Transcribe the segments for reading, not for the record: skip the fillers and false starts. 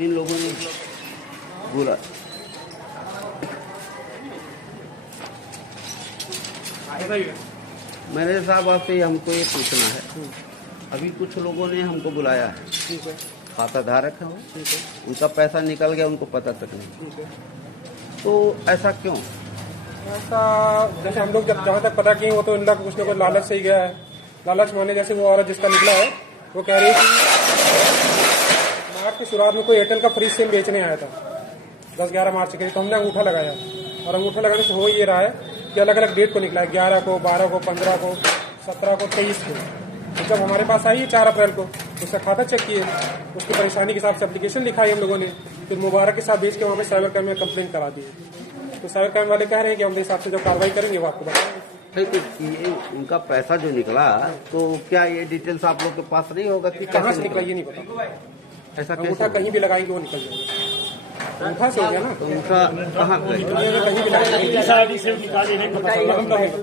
जिन लोगों ने बोला मेरे साहब आपसे हमको ये पूछना है, अभी कुछ लोगों ने हमको बुलाया है, खाता धारक है वो, उनका पैसा निकल गया, उनको पता तक नहीं, तो ऐसा क्यों? ऐसा जैसे हम लोग जहाँ तक पता किए वो तो इनका कुछ न कुछ लालच से ही गया है। लालच माने जैसे वो औरत जिसका निकला है वो कह रही थी मार्च की शुरुआत में कोई एयरटेल का फ्री सिम बेचने आया था 10-11 मार्च के, तो हमने अंगूठा लगाया और अंगूठा लगाने से हो ये रहा है कि अलग अलग डेट को निकला है, 11 को, 12 को, 15 को, 17 को, 23 को। तो जब हमारे पास आई 4 अप्रैल को उसका खाता चेक किए, उसकी परेशानी के हिसाब से एप्लीकेशन लिखाई हम लोगों ने, फिर मुबारक के साथ भेज के वहाँ पे साइबर क्राइम में कंप्लेंट करा दी। तो साइबर क्राइम वाले कह रहे हैं कि हम हिसाब से जो कार्रवाई करेंगे वो आपको बताएंगे। तो ये उनका पैसा जो निकला तो क्या ये डिटेल्स आप लोग के पास नहीं होगा कि कहाँ से निकला ये नहीं पता, ऐसा अंगूठा कहीं भी लगाएंगे वो निकल जाएगा, अंगूठा से हो गया ना, तो उनका कहाँ कहीं भी लगाएंगे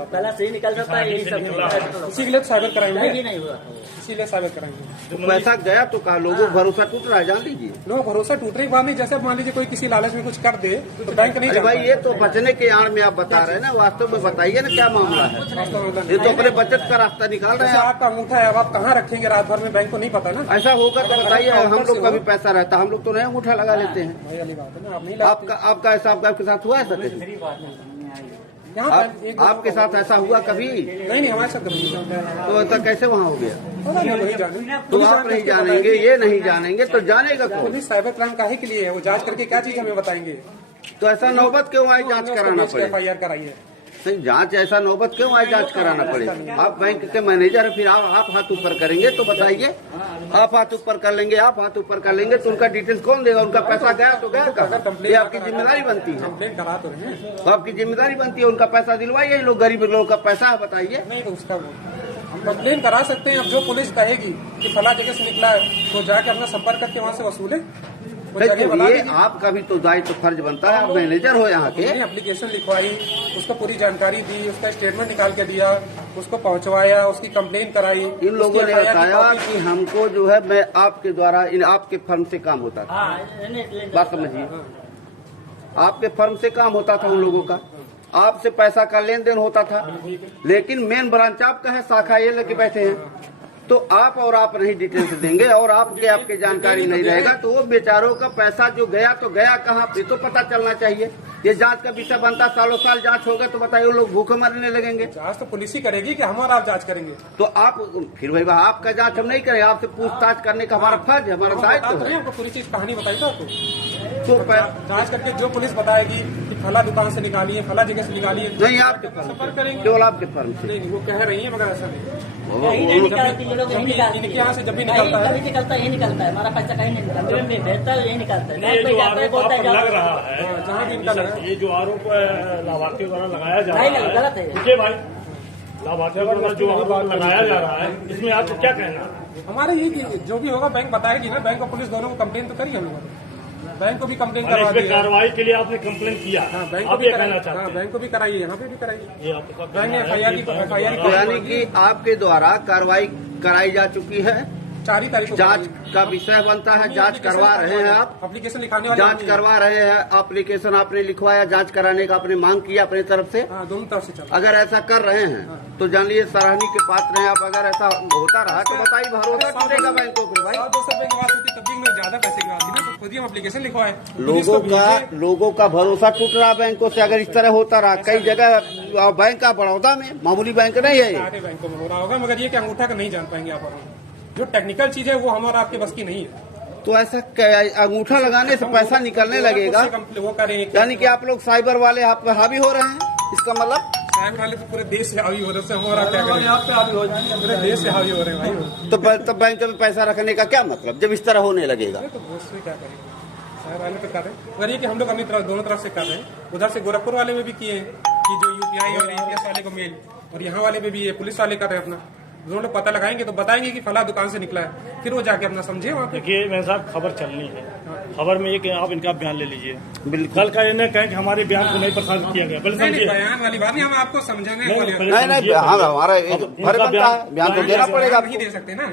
पहला से ही निकल जाता है, यही सब इसी के लिए साइबर क्राइम है, नहीं हुआ इसीलिए साइबर क्राइम है। तो पैसा गया तो कहा लोगों का भरोसा टूट रहा है, जान लीजिए। नो भरोसा टूटने की बात नहीं, जैसे मान लीजिए कोई किसी लालच में कुछ कर दे तो बैंक नहीं अरे भाई ये तो बचने के आड़ में आप बता रहे हैं ना, वास्तव में बताइए ना क्या मामला है। ये तो अपने बचत का रास्ता निकाल रहे हैं। आपका अंगूठा है, अब आप कहाँ रखेंगे रात भर में, बैंक को नहीं पता ना। ऐसा होगा तो बताइए, हम लोग का भी पैसा रहता, हम लोग तो नहीं अंगूठा लगा लेते हैं। वही वाली बात है ना, आप नहीं आपका ऐसा आपके साथ हुआ है सर? आपके साथ ऐसा हुआ कभी? नहीं हमारे साथ कभी नहीं। तो ऐसा कैसे वहाँ हो गया? नहीं जाने, तो आप नहीं जानेंगे, ये नहीं जानेंगे तो जानेगा कौन? पुलिस साइबर क्राइम काहे के लिए है, वो जांच करके क्या चीज हमें बताएंगे। तो ऐसा नौबत क्यों आई जांच कराना पड़े? FIR कराई है, नहीं जांच ऐसा नौबत क्यों आई जांच कराना पड़े? आप बैंक के मैनेजर है, फिर आप हाथ ऊपर करेंगे तो बताइए। आप हाथ ऊपर कर लेंगे, आप हाथ ऊपर कर लेंगे तो उनका डिटेल्स कौन देगा? उनका पैसा गया तो गया कहाँ? ये आपकी जिम्मेदारी बनती है, कंप्लेंट करा तो रहे हैं, तो आपकी जिम्मेदारी बनती है, उनका पैसा दिलवाइए। लोग गरीब लोगों का पैसा है, बताइए। नहीं तो उसका हम कंप्लेन करा सकते हैं। अब जो पुलिस कहेगी कि फला जगह से निकला है तो जाके अपना संपर्क करके वहाँ से वसूले। ये आपका भी तो दायित्व फर्ज बनता है, आप मैनेजर हो यहाँ के। एप्लीकेशन लिखवाई, उसको पूरी जानकारी दी, उसका स्टेटमेंट निकाल के दिया, उसको पहुंचवाया, उसकी कंप्लेन कराई। इन लोगों ने बताया कि हमको जो है मैं आपके द्वारा आपके फर्म से काम होता था, बात समझिए, आपके फर्म से काम होता था उन लोगों का, आपसे पैसा का लेन देन होता था, लेकिन मेन ब्रांच आपका है, शाखा ये लेके बैठे हैं, तो आप नहीं डिटेल्स देंगे और आपके जानकारी नहीं रहेगा तो वो बेचारों का पैसा जो गया तो गया कहाँ, ये तो पता चलना चाहिए। ये जांच का विषय बनता, सालों साल जांच होगा तो बताइए, लोग भूखे मरने लगेंगे। जांच तो पुलिस ही करेगी कि हम और आप जांच करेंगे? तो आप फिर भाई आपका जांच हम नहीं करें, आपसे पूछताछ करने का हमारा फर्ज है, हमारा दायित्व है। आपको पूरी चीज कहानी बताई था आपको, तो जांच करके जो पुलिस बताएगी कि फला दुकान से निकाली है, फला जगह से निकाली है, नहीं आपके संपर्क करेंगे, केवल आपके फर्म से। नहीं वो कह रही है मगर ऐसा नहीं। इनके यहाँ से जब भी निकलता है यही निकलता है, हमारा पैसा कहीं नहीं निकलता, भेजता है यही निकलता है। लग रहा है जहाँ भी इनका लगा, ये जो आरोप लाभार्थियों द्वारा लगाया जा रहा नहीं है गलत है मुझे भाई, लाभार्थियों द्वारा जो आरोप लगाया जा रहा है इसमें आपको क्या कहना है? हमारे ये जो भी होगा बैंक बताएगी ना, बैंक और पुलिस दोनों को कंप्लेन तो करी हम लोगों ने, बैंक को भी कंप्लेन करवा दी, कार्रवाई के लिए आपने कंप्लेन किया? बैंक को भी कहना चाहते हैं, बैंक को भी कराई, यहाँ पे भी कराई, बैंक ने FIR यानी कि आपके द्वारा कार्रवाई कराई जा चुकी है, 4 तारीख को जांच का विषय बनता है, जांच करवा रहे हैं आप, एप्लीकेशन लिखाने वाले जांच करवा रहे हैं, एप्लीकेशन आपने लिखवाया, जांच कराने का आपने मांग किया अपनी तरफ से। दोनों तरफ से चल। अगर ऐसा कर रहे हैं तो जान लीजिए सराहनीय के पात्र हैं आप। अगर ऐसा होता रहा तो बताइए, भरोसा टूटेगा बैंक को फिर भाई। 200 रुपए की बात होती तब भी ज्यादा पैसे की बात थी ना, तो खुद ही हम एप्लीकेशन लिखवाए। लोगों का भरोसा टूट रहा बैंकों से अगर इस तरह होता रहा। कई जगह बैंक का बड़ौदा में, मामूली बैंक नहीं है, सारे बैंकों में हो रहा होगा, मगर ये कि अंगूठा का नहीं जान पाएंगे आप, और जो टेक्निकल चीज है वो हम और आपके बस की नहीं है। तो ऐसा अंगूठा लगाने से पैसा निकलने लगेगा, वो करेंगे, यानी कि आप लोग साइबर वाले आप पर हावी हो रहे हैं, इसका मतलब साइबर वाले तो पूरे देश से हावी हो रहे हैं, हमारा क्या करें, पूरे देश से हावी हो रहे हैं भाई। तो बैंक में पैसा रखने का क्या मतलब जब इस तरह होने लगेगा? तो उससे क्या करेंगे, साइबर वाले तो कर रहे हैं, मगर ये कि हम लोग अपनी तरफ दोनों तरफ से कर रहे हैं। उधर से गोरखपुर वाले में भी किए हैं कि जो UPI और APS वाले को मेल, और यहाँ वाले में भी ये पुलिस वाले कर रहे हैं अपना, दोनों लोग पता लगाएंगे तो बताएंगे कि फला दुकान से निकला है, फिर वो जाके अपना समझे वहाँ पे। देखिए मैं साहब, खबर चलनी है, खबर में ये कि आप इनका बयान ले लीजिए। बिल्कुल, कल का इन्हें कहें कि हमारे बयान को नहीं प्रसारित किया गया, नहीं बयान वाली बात नहीं, हम आपको समझाने नहीं हमारा फर्ज बनता है, बयान तो देना पड़ेगा, नहीं दे सकते ना।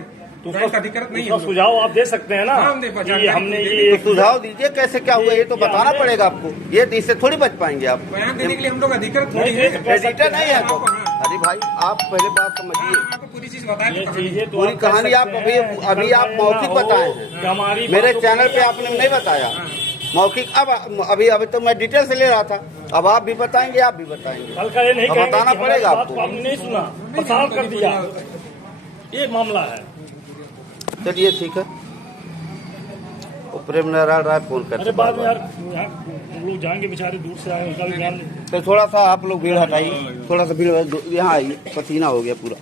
तो बैंक अधिकृत नहीं उसका है। सुझाव आप दे सकते हैं ना हाँ, हम दे- कि जानकारी हमने दे- ये तो सुझाव दीजिए कैसे क्या हुआ, ये तो बताना पड़ेगा आपको, ये इससे थोड़ी बच पाएंगे आप। बयान देने के लिए हम लोग अधिकृत थोड़ी नहीं, है। ये तो कह सकते एडिटर नहीं है तो, हाँ। अरे भाई आप पहले बात समझिए, आपको पूरी चीज बताया ये तो कहानी। चीजें तो पूरी आप कह कहानी आप सकते हैं, अभी आप कल मौखिक ना हो बताए हैं। कि हमारी मेरे बातों को चैनल पे आपने नहीं बताया मौखिक, अब अभी तो मैं डिटेल से ले रहा था, अब आप भी बताएंगे, आप भी बताएंगे, कल का ये नहीं अब कहेंगे बताना कि हमारी पड़ेगा बात को आपको। आपने नहीं सुना, प्रसार कर दिया, ये मामला है। चलिए ठीक है, प्रेम नारायण राय फोन अरे करते बाद में यार यहाँ हम लोग जाएंगे बेचारे दूर से आए, उनका भी ध्यान तो थोड़ा सा आप लोग भीड़ हटाइए, थोड़ा सा भीड़ यहाँ आइए, पसीना हो गया पूरा।